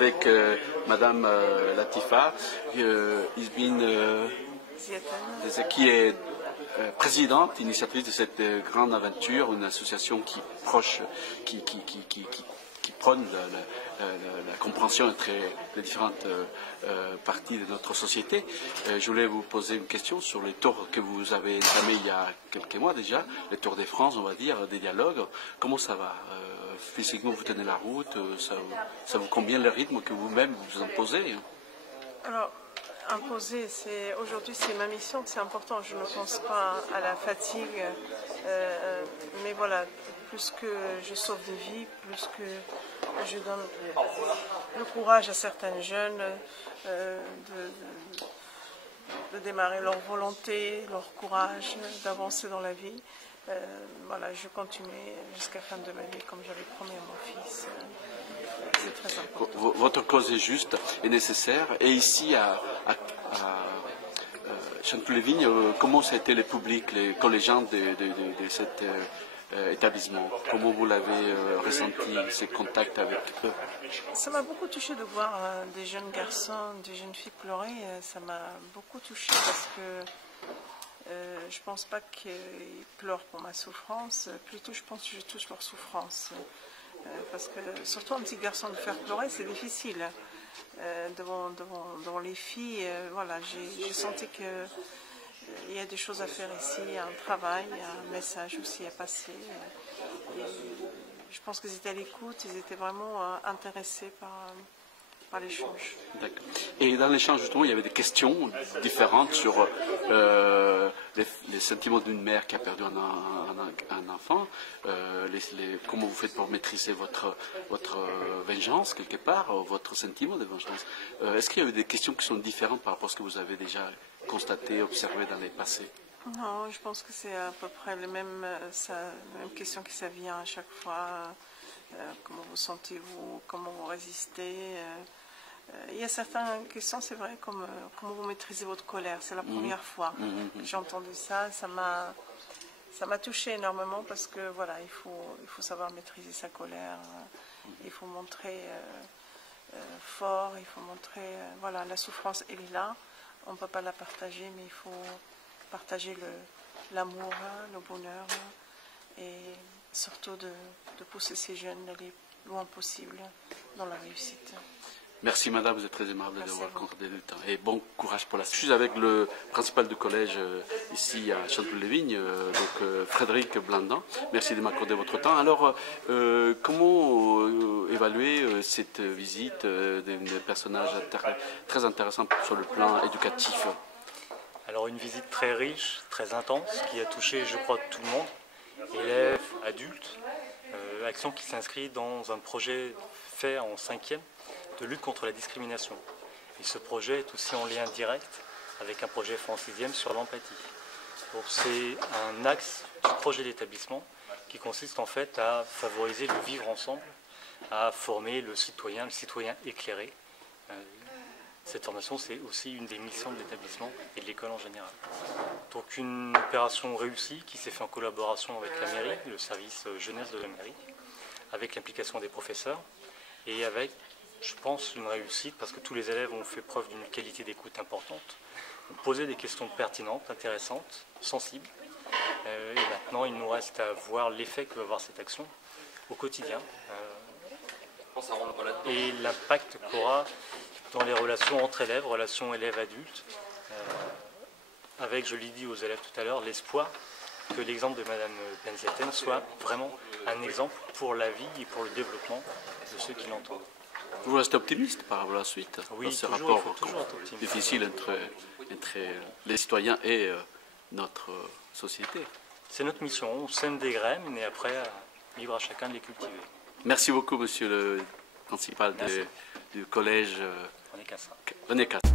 avec Madame Latifa, qui est présidente, initiatrice de cette grande aventure, une association qui prône la compréhension entre les différentes parties de notre société. Je voulais vous poser une question sur les tours que vous avez entamés il y a quelques mois déjà, les Tours de France, on va dire, des dialogues. Comment ça va? Physiquement, vous tenez la route, ça vous convient le rythme que vous-même vous imposez? Alors, imposer, aujourd'hui c'est ma mission, c'est important, je ne pense pas à la fatigue, mais voilà, plus que je sauve des vies, plus que je donne le courage à certains jeunes de démarrer leur volonté, leur courage, d'avancer dans la vie. Voilà, je continue jusqu'à la fin de ma vie comme j'avais promis à mon fils. C'est très important. Votre cause est juste et nécessaire. Et ici, à Chanteloup-les-Vignes, comment ça a été le public, les collégiens de cet établissement? Comment vous l'avez ressenti, ces contacts avec eux? Ça m'a beaucoup touché de voir des jeunes garçons, des jeunes filles pleurer. Ça m'a beaucoup touché parce que je ne pense pas qu'ils pleurent pour ma souffrance. Plutôt, je pense que je touche leur souffrance. Parce que surtout un petit garçon de faire pleurer, c'est difficile. Devant les filles, voilà, j'ai senti qu'il y a des choses à faire ici, un travail, un message aussi à passer. Et je pense qu'ils étaient à l'écoute, ils étaient vraiment intéressés par l'échange. D'accord. Et dans l'échange, justement, il y avait des questions différentes sur les sentiments d'une mère qui a perdu un enfant, comment vous faites pour maîtriser votre vengeance, quelque part, votre sentiment de vengeance. Est-ce qu'il y avait des questions qui sont différentes par rapport à ce que vous avez déjà constaté, observé dans les passés? Non, je pense que c'est à peu près les mêmes questions qui vient à chaque fois. Comment vous sentez-vous? Comment vous résistez? Il y a certaines questions, c'est vrai, comme comment vous maîtrisez votre colère. C'est la première fois que j'ai entendu ça. Ça m'a touché énormément parce que voilà, il faut savoir maîtriser sa colère. Il faut montrer fort. Il faut montrer voilà, la souffrance, elle est là. On ne peut pas la partager, mais il faut partager l'amour, le bonheur et surtout de pousser ces jeunes d'aller le loin possible dans la réussite. Merci madame, vous êtes très aimable d'avoir accordé du temps. Et bon courage pour la suite. Je suis avec le principal du collège ici à Chanteloup-les-Vignes, donc Frédéric Blandan. Merci de m'accorder votre temps. Alors, comment évaluer cette visite d'un personnage très intéressant sur le plan éducatif? Alors une visite très riche, très intense, qui a touché, je crois, tout le monde, élèves, adultes, action qui s'inscrit dans un projet fait en 5e de lutte contre la discrimination. Et ce projet est aussi en lien direct avec un projet fait en 6e sur l'empathie. Donc c'est un axe du projet d'établissement qui consiste en fait à favoriser le vivre ensemble, à former le citoyen éclairé. Cette formation, c'est aussi une des missions de l'établissement et de l'école en général. Donc une opération réussie qui s'est faite en collaboration avec la mairie, le service jeunesse de la mairie, avec l'implication des professeurs et avec, je pense, une réussite parce que tous les élèves ont fait preuve d'une qualité d'écoute importante, ont posé des questions pertinentes, intéressantes, sensibles. Et maintenant, il nous reste à voir l'effet que va avoir cette action au quotidien et l'impact qu'aura dans les relations entre élèves, relations élèves-adultes, avec, je l'ai dit aux élèves tout à l'heure, l'espoir que l'exemple de Mme Benzetten soit vraiment un exemple pour la vie et pour le développement de ceux qui l'entendent. Vous restez optimiste par rapport à la suite, oui, dans ce toujours, rapport il faut toujours être optimiste. Difficile entre les citoyens et notre société. C'est notre mission, on sème des graines, mais après, libre à chacun de les cultiver. Merci beaucoup, monsieur le principal du collège René Cassin. René Cassin.